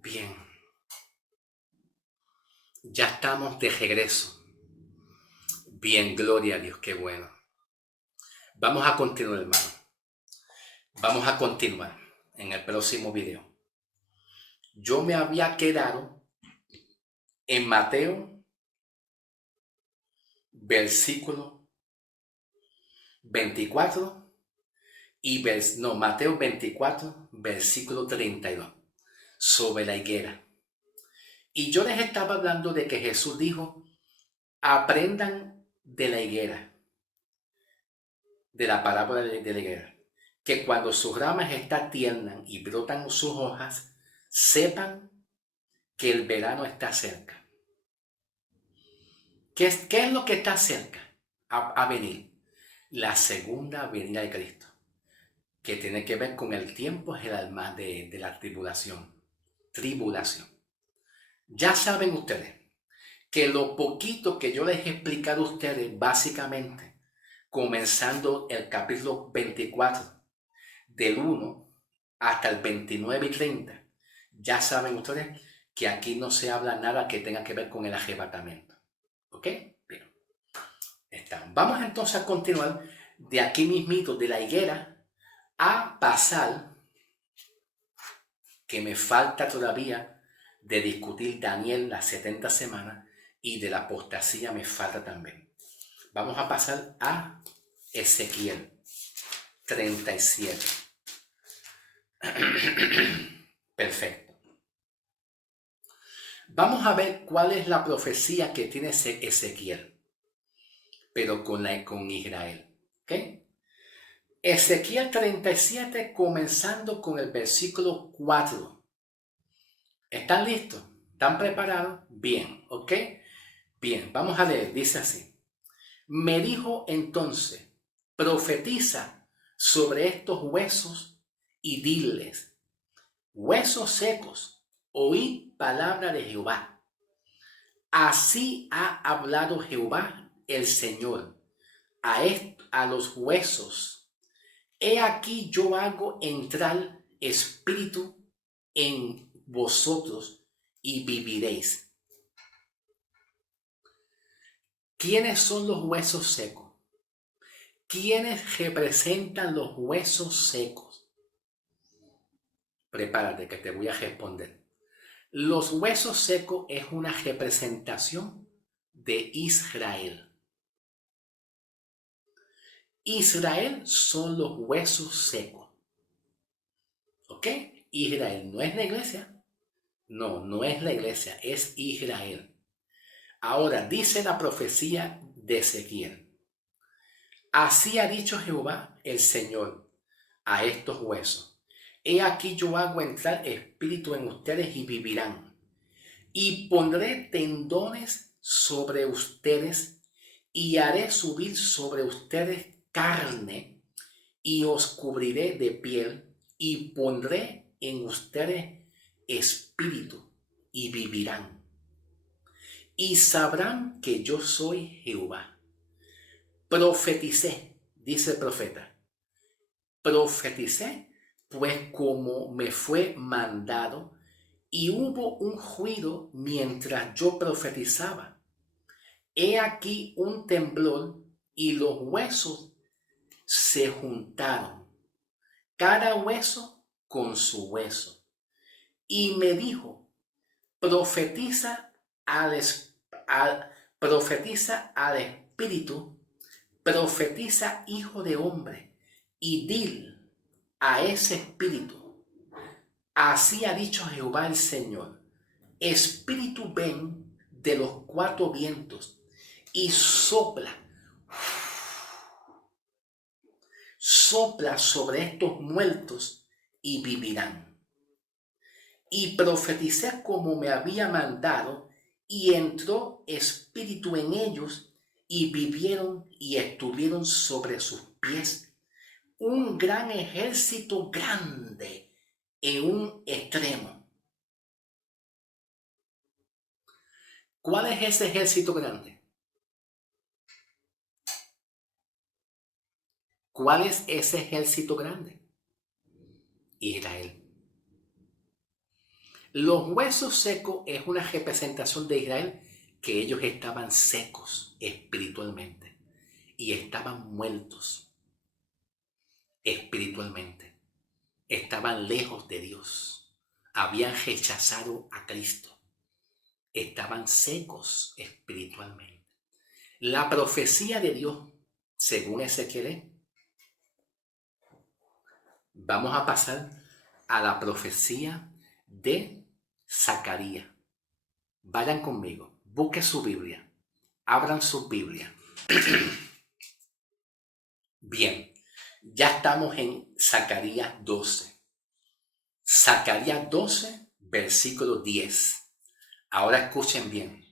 Bien, ya estamos de regreso. Bien, gloria a Dios, qué bueno. Vamos a continuar, hermano. Vamos a continuar en el próximo video. Yo me había quedado en Mateo, versículo 24 Mateo 24, versículo 32, sobre la higuera. Y yo les estaba hablando de que Jesús dijo, aprendan de la higuera, de la parábola de la higuera, que cuando sus ramas están tiernas y brotan sus hojas, sepan que el verano está cerca. ¿Qué es lo que está cerca a venir? La segunda venida de Cristo, que tiene que ver con el tiempo general de la tribulación. Tribulación. Ya saben ustedes que lo poquito que yo les he explicado a ustedes, básicamente, comenzando el capítulo 24, del 1 hasta el 29 y 30, ya saben ustedes que aquí no se habla nada que tenga que ver con el arrebatamiento. ¿Ok? Bien. Vamos entonces a continuar de aquí mismito, de la higuera, a pasar, que me falta todavía de discutir Daniel las 70 semanas y de la apostasía me falta también. Vamos a pasar a Ezequiel 37. Perfecto. Vamos a ver cuál es la profecía que tiene Ezequiel, pero con Israel. ¿Ok? Ezequiel 37, comenzando con el versículo 4. ¿Están listos? ¿Están preparados? Bien, ¿ok? Bien, vamos a leer. Dice así. Me dijo entonces, profetiza sobre estos huesos y diles, huesos secos, oíd palabra de Jehová. Así ha hablado Jehová el Señor a los huesos. He aquí yo hago entrar espíritu en vosotros y viviréis. ¿Quiénes son los huesos secos? ¿Quiénes representan los huesos secos? Prepárate que te voy a responder. Los huesos secos es una representación de Israel. Israel son los huesos secos. ¿Ok? Israel no es la iglesia. No, no es la iglesia, es Israel. Ahora dice la profecía de Ezequiel. Así ha dicho Jehová el Señor a estos huesos. He aquí yo hago entrar espíritu en ustedes y vivirán. Y pondré tendones sobre ustedes y haré subir sobre ustedes carne y os cubriré de piel y pondré en ustedes espíritu y vivirán. Y sabrán que yo soy Jehová. Profeticé, dice el profeta. Profeticé, pues como me fue mandado, y hubo un ruido mientras yo profetizaba. He aquí un temblor y los huesos se juntaron, cada hueso con su hueso. Y me dijo, profetiza al, profetiza al espíritu, profetiza hijo de hombre, y dile a ese espíritu, así ha dicho Jehová el Señor, espíritu ven de los cuatro vientos y sopla sobre estos muertos y vivirán. Y profeticé como me había mandado, y entró espíritu en ellos, y vivieron y estuvieron sobre sus pies un gran ejército grande en un extremo. ¿Cuál es ese ejército grande? ¿Cuál es ese ejército grande? Israel. Los huesos secos es una representación de Israel que ellos estaban secos espiritualmente y estaban muertos espiritualmente. Estaban lejos de Dios. Habían rechazado a Cristo. Estaban secos espiritualmente. La profecía de Dios, según Ezequiel, vamos a pasar a la profecía de Zacarías. Vayan conmigo, busquen su Biblia, abran su Biblia. Bien, ya estamos en Zacarías 12. Zacarías 12, versículo 10. Ahora escuchen bien.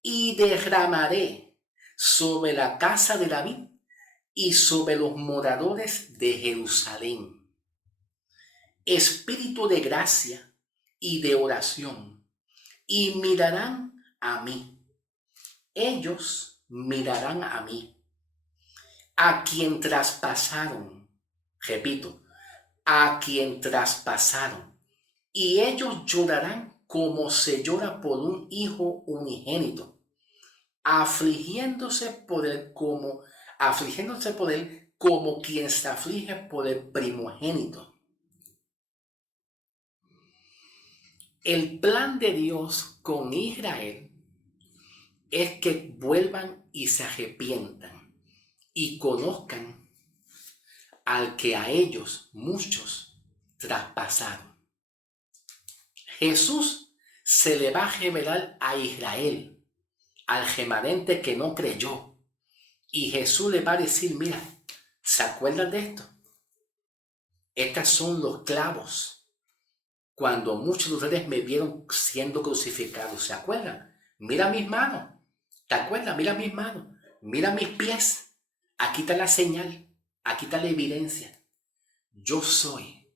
Y derramaré sobre la casa de David y sobre los moradores de Jerusalén espíritu de gracia y de oración, y mirarán a mí. Ellos mirarán a mí, a quien traspasaron, repito, a quien traspasaron, y ellos llorarán como se llora por un hijo unigénito, afligiéndose por él como quien se aflige por el primogénito. El plan de Dios con Israel es que vuelvan y se arrepientan y conozcan al que a ellos muchos traspasaron. Jesús se le va a revelar a Israel, al remanente que no creyó. Y Jesús le va a decir, mira, ¿se acuerdan de esto? Estos son los clavos. Cuando muchos de ustedes me vieron siendo crucificado, ¿se acuerdan? Mira mis manos. ¿Te acuerdas? Mira mis manos. Mira mis pies. Aquí está la señal. Aquí está la evidencia. Yo soy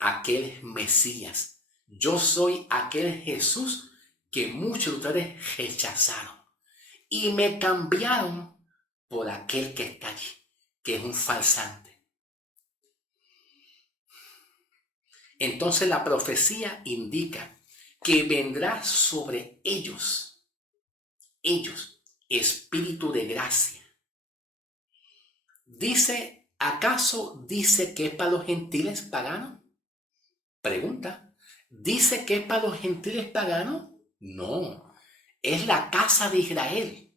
aquel Mesías. Yo soy aquel Jesús que muchos de ustedes rechazaron. Y me cambiaron por aquel que está allí, que es un farsante. Entonces la profecía indica que vendrá sobre ellos, espíritu de gracia. ¿Acaso dice que es para los gentiles paganos? Pregunta. ¿Dice que es para los gentiles paganos? No, es la casa de Israel,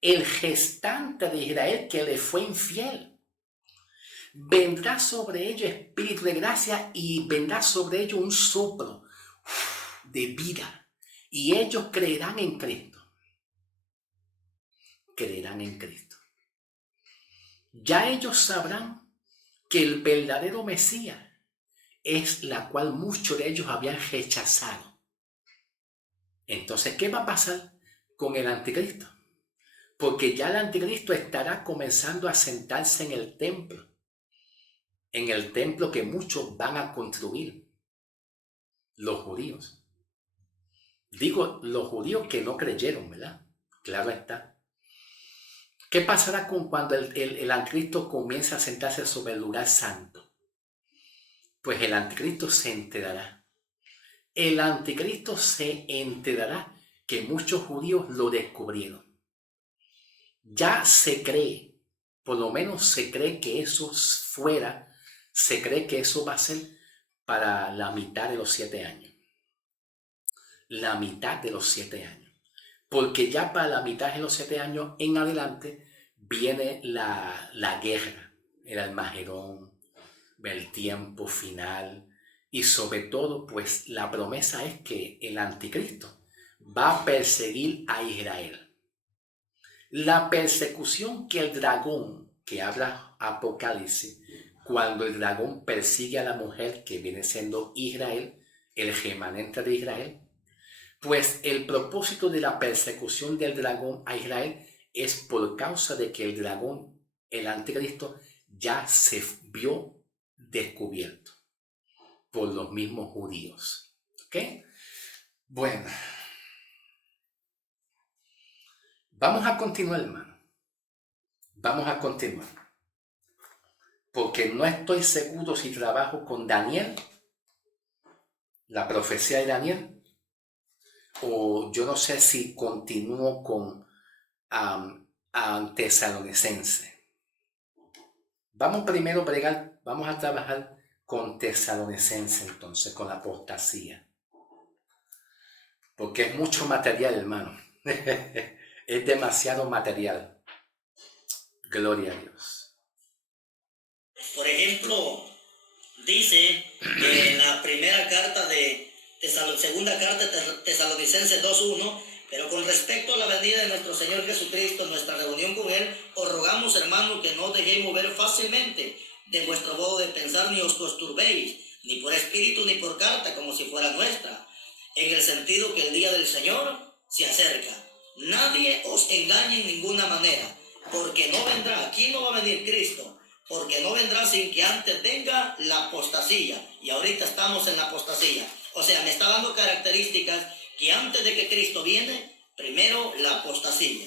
el gestante de Israel que le fue infiel. Vendrá sobre ellos espíritu de gracia y vendrá sobre ellos un soplo de vida. Y ellos creerán en Cristo. Creerán en Cristo. Ya ellos sabrán que el verdadero Mesías es la cual muchos de ellos habían rechazado. Entonces, ¿qué va a pasar con el anticristo? Porque ya el anticristo estará comenzando a sentarse en el templo que muchos van a construir, los judíos. Digo, los judíos que no creyeron, ¿verdad? Claro está. ¿Qué pasará con cuando el anticristo comienza a sentarse sobre el lugar santo? Pues el anticristo se enterará. El anticristo se enterará que muchos judíos lo descubrieron. Ya se cree, por lo menos se cree que eso se cree que eso va a ser para la mitad de los 7 años. La mitad de los 7 años. Porque ya para la mitad de los 7 años en adelante viene la guerra, el Armagedón, el tiempo final, y sobre todo, pues la promesa es que el anticristo va a perseguir a Israel. La persecución que el dragón, que habla Apocalipsis, cuando el dragón persigue a la mujer que viene siendo Israel, el remanente de Israel, pues el propósito de la persecución del dragón a Israel es por causa de que el dragón, el anticristo, ya se vio descubierto por los mismos judíos. ¿Ok? Bueno, vamos a continuar, hermano. Vamos a continuar. porque no estoy seguro si trabajo con Daniel, la profecía de Daniel, o yo no sé si continúo con Tesalonicense. Vamos primero vamos a trabajar con Tesalonicense entonces, con la apostasía. Porque es mucho material, hermano. Es demasiado material. Gloria a Dios. Por ejemplo, dice que en la primera carta de segunda carta de Tesalonicenses 2:1, pero con respecto a la venida de nuestro Señor Jesucristo, nuestra reunión con Él, os rogamos, hermanos, que no os dejéis mover fácilmente de vuestro modo de pensar, ni os conturbéis, ni por espíritu, ni por carta, como si fuera nuestra, en el sentido que el día del Señor se acerca. Nadie os engañe en ninguna manera, porque no vendrá. ¿Quién no va a venir? Cristo. Porque no vendrá sin que antes venga la apostasía. Y ahorita estamos en la apostasía. O sea, me está dando características que antes de que Cristo viene, primero la apostasía.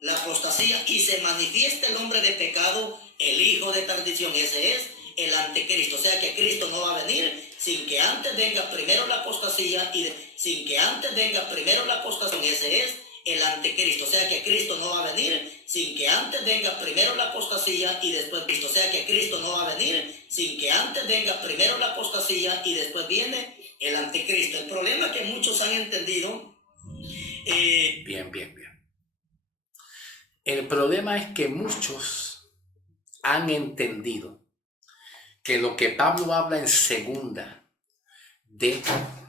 La apostasía, y se manifiesta el hombre de pecado, el hijo de perdición. Ese es el anticristo. O sea que Cristo no va a venir sin que antes venga primero la apostasía. Sin que antes venga primero la apostasía. Ese es el anticristo. O sea que Cristo no va a venir sin que antes venga primero la apostasía y después Cristo. O sea que Cristo no va a venir sin que antes venga primero la apostasía y después viene el anticristo. El problema que muchos han entendido. Bien. El problema es que muchos han entendido que lo que Pablo habla en segunda de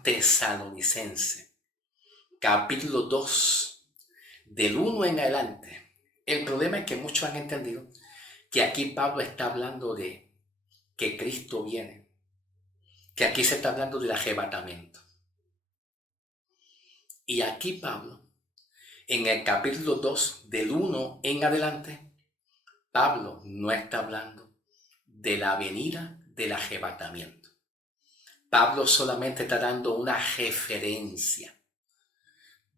Tesalonicense, capítulo 2, del 1 en adelante, el problema es que muchos han entendido que aquí Pablo está hablando de que Cristo viene, que aquí se está hablando del arrebatamiento. Y aquí Pablo, en el capítulo 2, del 1 en adelante, Pablo no está hablando de la venida del arrebatamiento. Pablo solamente está dando una referencia.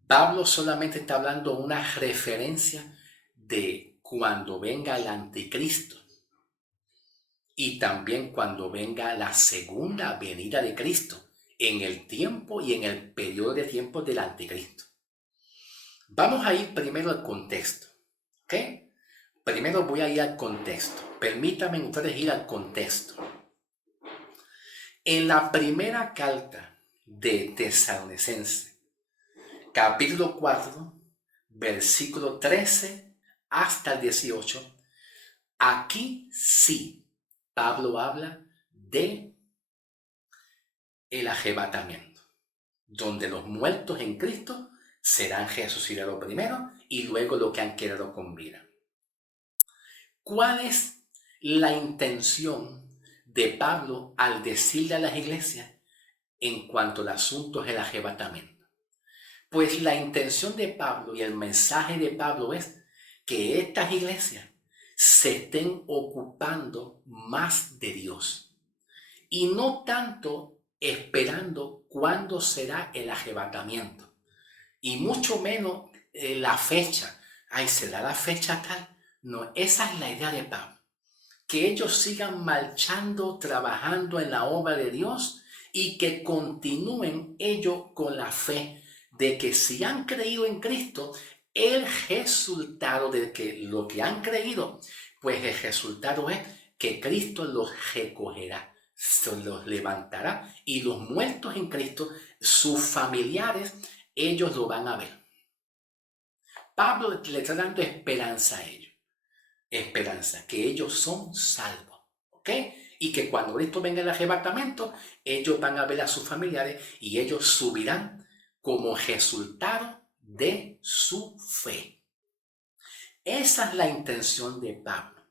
Pablo solamente está hablando una referencia de cuando venga el anticristo y también cuando venga la segunda venida de Cristo en el tiempo y en el periodo de tiempo del anticristo. Vamos a ir primero al contexto, ¿ok? Primero voy a ir al contexto. Permítanme ustedes ir al contexto. En la primera carta de Tesalonicense, capítulo 4, versículo 13 hasta el 18, aquí sí Pablo habla de el arrebatamiento, donde los muertos en Cristo serán resucitados primero y luego los que han quedado con vida. ¿Cuál es la intención de Pablo al decirle a las iglesias en cuanto al asunto del arrebatamiento? Pues la intención de Pablo y el mensaje de Pablo es que estas iglesias se estén ocupando más de Dios y no tanto esperando cuándo será el arrebatamiento y mucho menos la fecha. Ay, ¿será la fecha tal? No, esa es la idea de Pablo. Que ellos sigan marchando, trabajando en la obra de Dios y que continúen ellos con la fe de que si han creído en Cristo, el resultado de que lo que han creído, pues el resultado es que Cristo los recogerá, se los levantará y los muertos en Cristo, sus familiares, ellos lo van a ver. Pablo le está dando esperanza a ellos. Esperanza, que ellos son salvos, ¿ok? Y que cuando Cristo venga el arrebatamiento, ellos van a ver a sus familiares y ellos subirán como resultado de su fe. Esa es la intención de Pablo.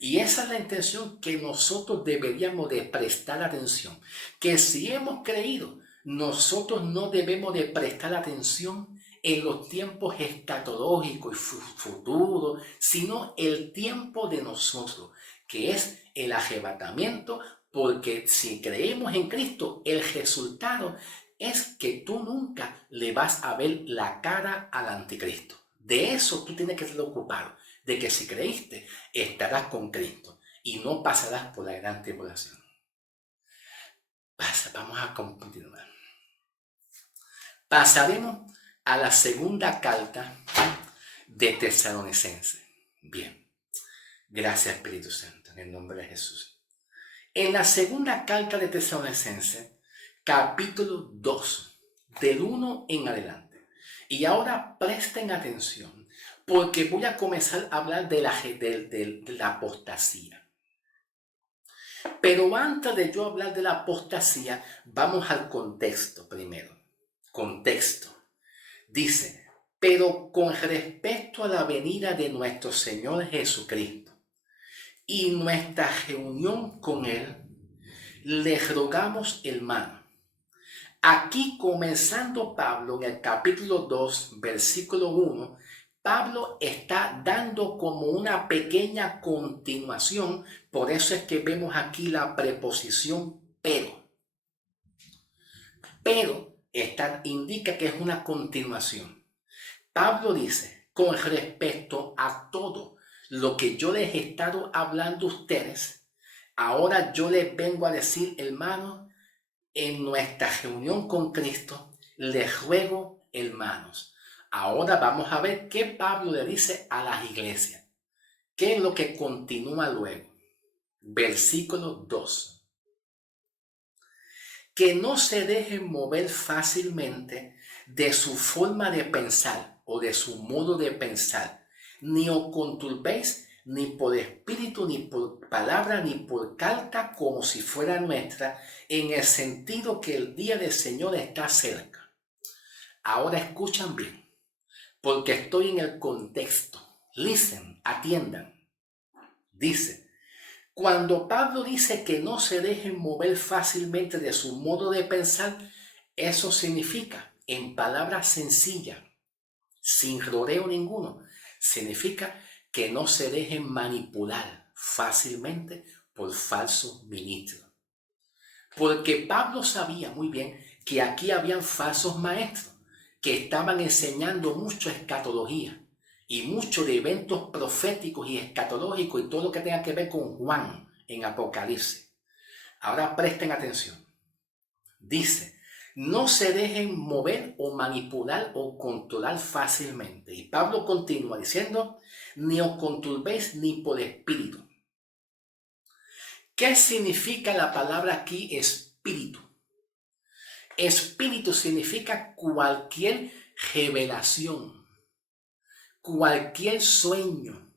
Y esa es la intención que nosotros deberíamos de prestar atención. Que si hemos creído, nosotros no debemos de prestar atención en los tiempos escatológicos y futuros, sino el tiempo de nosotros, que es el arrebatamiento, porque si creemos en Cristo, el resultado es que tú nunca le vas a ver la cara al anticristo. De eso tú tienes que estar ocupado, de que si creíste, estarás con Cristo. y no pasarás por la gran tribulación. Vamos a continuar. Pasaremos a la segunda carta de Tesalonicenses. Bien, gracias Espíritu Santo, en el nombre de Jesús. En la segunda carta de Tesalonicenses, capítulo 2, del 1 en adelante. Y ahora presten atención, porque voy a comenzar a hablar de la apostasía. Pero antes de yo hablar de la apostasía, vamos al contexto primero. Contexto. Dice, pero con respecto a la venida de nuestro Señor Jesucristo y nuestra reunión con Él, les rogamos, hermano. Aquí comenzando Pablo en el capítulo 2, versículo 1, Pablo está dando como una pequeña continuación, por eso es que vemos aquí la preposición pero. Pero indica que es una continuación. Pablo dice, con respecto a todo lo que yo les he estado hablando a ustedes, ahora yo les vengo a decir, hermanos, en nuestra reunión con Cristo, les ruego, hermanos. Ahora vamos a ver qué Pablo le dice a las iglesias. ¿Qué es lo que continúa luego? Versículo 2. Que no se dejen mover fácilmente de su forma de pensar o de su modo de pensar, ni os conturbéis ni por espíritu, ni por palabra, ni por carta como si fuera nuestra, en el sentido que el día del Señor está cerca. Ahora escuchan bien, porque estoy en el contexto. Listen, atiendan. Dice, cuando Pablo dice que no se dejen mover fácilmente de su modo de pensar, eso significa, en palabras sencillas, sin rodeo ninguno, significa que no se dejen manipular fácilmente por falsos ministros. Porque Pablo sabía muy bien que aquí habían falsos maestros que estaban enseñando mucho escatología y mucho de eventos proféticos y escatológicos y todo lo que tenga que ver con Juan en Apocalipsis. Ahora presten atención. Dice, no se dejen mover o manipular o controlar fácilmente. Y Pablo continúa diciendo, ni os conturbéis ni por espíritu. ¿Qué significa la palabra aquí espíritu? Espíritu significa cualquier revelación, cualquier sueño,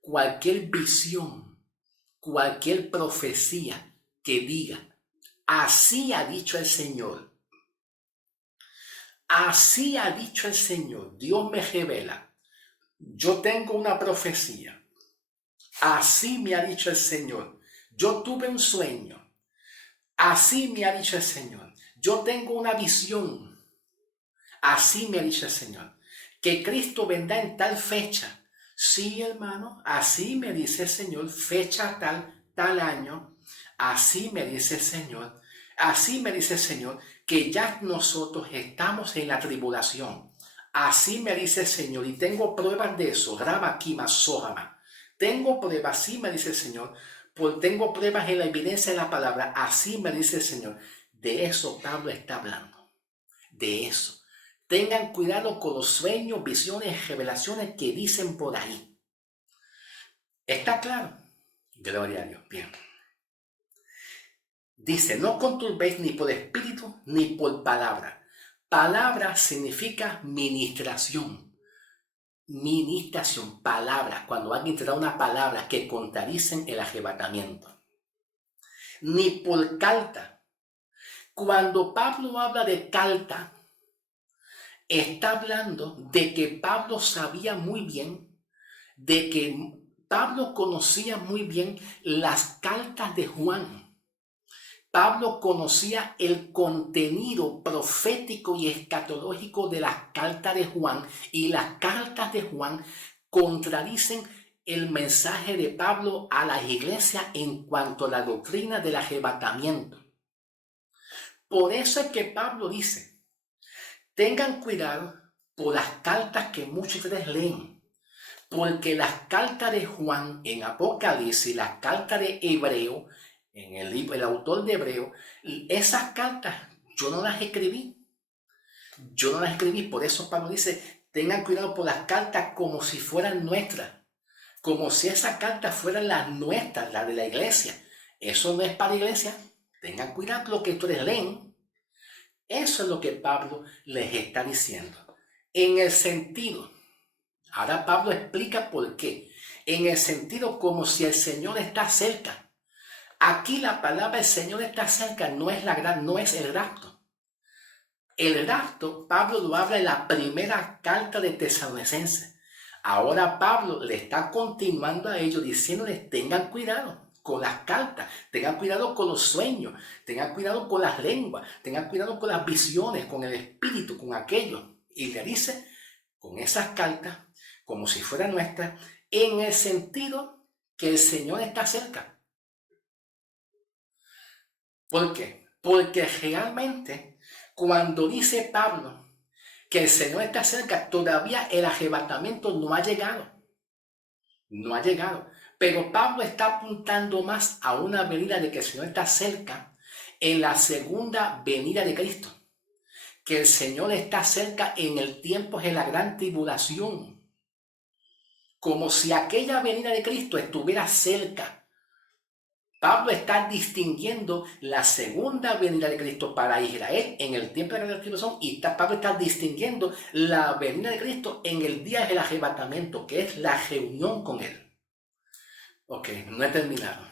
cualquier visión, cualquier profecía que diga, así ha dicho el Señor. Así ha dicho el Señor. Dios me revela. Yo tengo una profecía. Así me ha dicho el Señor. Yo tuve un sueño. Así me ha dicho el Señor. Yo tengo una visión. Así me ha dicho el Señor. Que Cristo vendrá en tal fecha. Sí, hermano, así me dice el Señor. Fecha tal año. Así me dice el Señor. Así me dice el Señor que ya nosotros estamos en la tribulación. Así me dice el Señor, y tengo pruebas de eso. Rama, Kima, Sohama. Tengo pruebas, así me dice el Señor. Tengo pruebas en la evidencia de la palabra. Así me dice el Señor. De eso Pablo está hablando. De eso. Tengan cuidado con los sueños, visiones, revelaciones que dicen por ahí. ¿Está claro? Gloria a Dios. Bien. Dice, no conturbéis ni por espíritu ni por palabra. Palabra significa ministración. Ministración, palabra. Cuando alguien te da una palabra que contradicen el arrebatamiento. Ni por carta. Cuando Pablo habla de carta, está hablando de que Pablo sabía muy bien, de que Pablo conocía muy bien las cartas de Juan. Pablo conocía el contenido profético y escatológico de las cartas de Juan, y las cartas de Juan contradicen el mensaje de Pablo a las iglesias en cuanto a la doctrina del arrebatamiento. Por eso es que Pablo dice, tengan cuidado por las cartas que muchos de ustedes leen, Porque las cartas de Juan en Apocalipsis, las cartas de Hebreo, en el libro, el autor de Hebreo, esas cartas yo no las escribí. Yo no las escribí, por eso Pablo dice, tengan cuidado por las cartas como si fueran nuestras, como si esas cartas fueran las nuestras, las de la iglesia. Eso no es para la iglesia. Tengan cuidado lo que ustedes leen. Eso es lo que Pablo les está diciendo. En el sentido, ahora Pablo explica por qué. En el sentido como si el Señor está cerca. Aquí la palabra el Señor está cerca no es el rapto. El rapto, Pablo lo habla en la primera carta de Tesalonicenses. Ahora Pablo le está continuando a ellos diciéndoles tengan cuidado con las cartas, tengan cuidado con los sueños, tengan cuidado con las lenguas, tengan cuidado con las visiones, con el espíritu, con aquello. Y le dice con esas cartas, como si fueran nuestras, en el sentido que el Señor está cerca. ¿Por qué? Porque realmente cuando dice Pablo que el Señor está cerca, todavía el arrebatamiento no ha llegado. No ha llegado. Pero Pablo está apuntando más a una venida de que el Señor está cerca en la segunda venida de Cristo. Que el Señor está cerca en el tiempo de la gran tribulación. Como si aquella venida de Cristo estuviera cerca. Pablo está distinguiendo la segunda venida de Cristo para Israel en el tiempo de la gran tribulación y Pablo está distinguiendo la venida de Cristo en el día del arrebatamiento, que es la reunión con Él. Ok, no he terminado.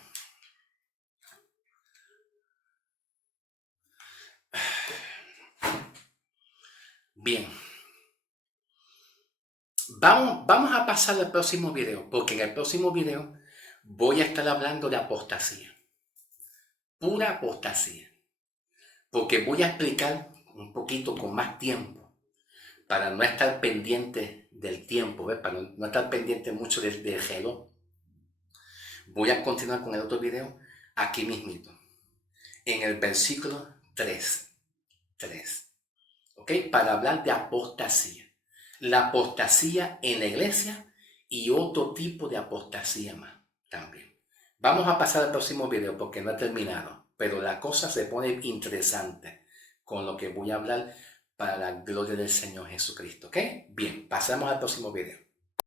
Bien. Vamos a pasar al próximo video, porque en el próximo video voy a estar hablando de apostasía. Pura apostasía. Porque voy a explicar un poquito con más tiempo para no estar pendiente del tiempo, ¿ves? Para no estar pendiente mucho del reloj. Voy a continuar con el otro video aquí mismito, en el versículo 3. ¿Ok? Para hablar de apostasía. La apostasía en la iglesia y otro tipo de apostasía más también. Vamos a pasar al próximo video porque no he terminado, pero la cosa se pone interesante con lo que voy a hablar para la gloria del Señor Jesucristo. ¿Ok? Bien, pasamos al próximo video.